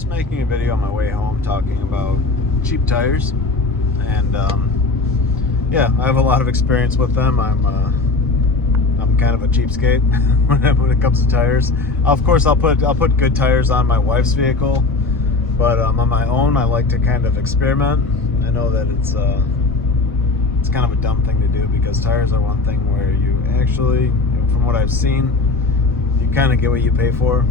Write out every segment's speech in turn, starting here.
just making a video on my way home talking about cheap tires, and yeah, I have a lot of experience with them. I'm kind of a cheapskate when it comes to tires. Of course, I'll put good tires on my wife's vehicle, but on my own, I like to kind of experiment. I know that it's kind of a dumb thing to do, because tires are one thing where you actually, from what I've seen, you kind of get what you pay for.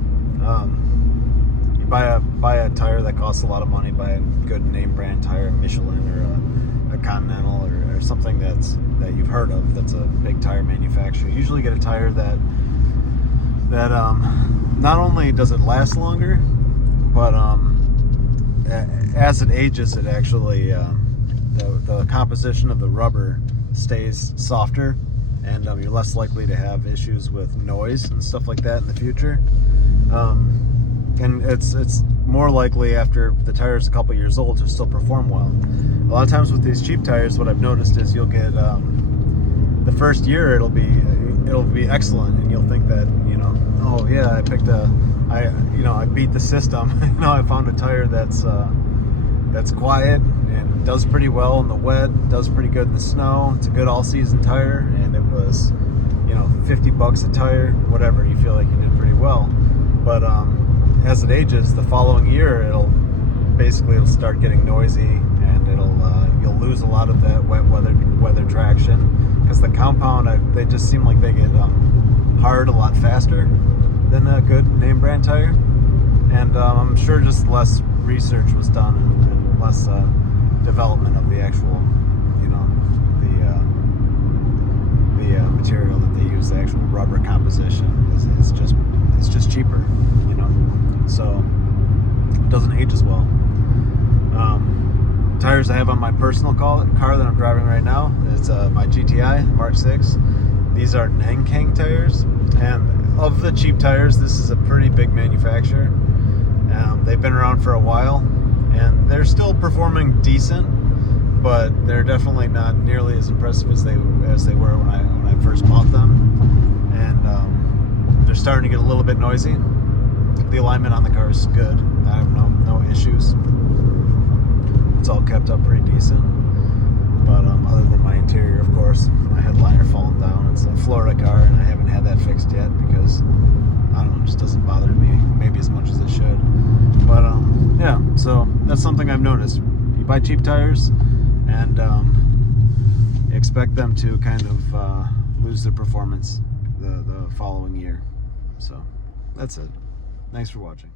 You buy a tire that costs a lot of money, buy a good name brand tire, Michelin or a Continental or something that you've heard of, that's a big tire manufacturer. You usually get a tire that not only does it last longer, but as it ages, it actually the composition of the rubber stays softer, and you're less likely to have issues with noise and stuff like that in the future. And it's more likely after the tire's a couple years old to still perform well. A lot of times with these cheap tires, what I've noticed is you'll get the first year it'll be excellent, and you'll think that, oh yeah, I beat the system. I found a tire that's quiet and does pretty well in the wet, does pretty good in the snow. It's a good all-season tire, and it was $50 a tire, whatever. You feel like you did pretty well, but as it ages, the following year it'll start getting noisy, and you'll lose a lot of that wet weather traction, because the compound, they just seem like they get hard a lot faster than a good name brand tire. And I'm sure just less research was done, and less development of the actual, the material that they use, the actual rubber composition is just cheaper, so it doesn't age as well. Tires I have on my personal car that I'm driving right now, it's my GTI Mark 6. These are Nankang tires, and of the cheap tires, this is a pretty big manufacturer. They've been around for a while, and they're still performing decent, but they're definitely not nearly as impressive as they were when I first bought them. And they're starting to get a little bit noisy. The alignment on the car is good. I have no issues. It's all kept up pretty decent. But other than my interior, of course, my headliner falling down. It's a Florida car, and I haven't had that fixed yet because, I don't know, it just doesn't bother me maybe as much as it should. But yeah, so that's something I've noticed. You buy cheap tires, and you expect them to kind of lose their performance the following year. So that's it. Thanks for watching.